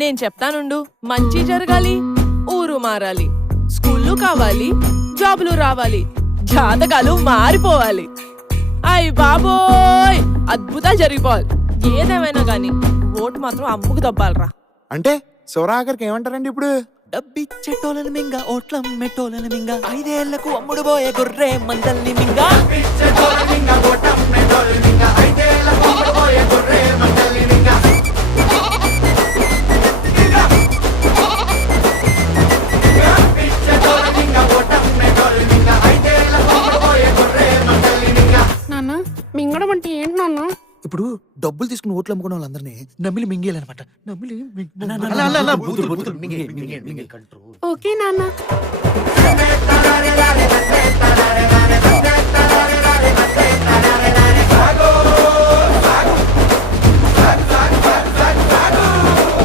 నేను చెప్తానుండు. మంచి జరగాలి, ఊరు మారాలి, స్కూళ్ళు కావాలి, జాబులు రావాలి, జాతకాలు మారిపోవాలి. అయ్ బాబోయ్, అద్భుతాలు జరిగిపోవాలి. ఏదేమైనా గాని ఓటు మాత్రం అమ్ముకు దబ్బాలరా. అంటే శివరాకర్కి ఏమంటారండి ఇప్పుడు? డబ్బిచ్చేటోళ్ళని మింగ, ఓట్లం మెట్టోళ్ళని మింగ, 5 ఏళ్లకు అమ్ముడు పోయే గొర్రె మందల్ని మింగ. నాన్న మింగడం అంటే ఏంటి నాన్న? ఇప్పుడు డబ్బులు తీసుకుని ఓట్లు అమ్ముకున్న వాళ్ళందరినీ నమ్మిలి మింగేయాలన్నమాట. నమ్మిలి ఓకే నాన్న.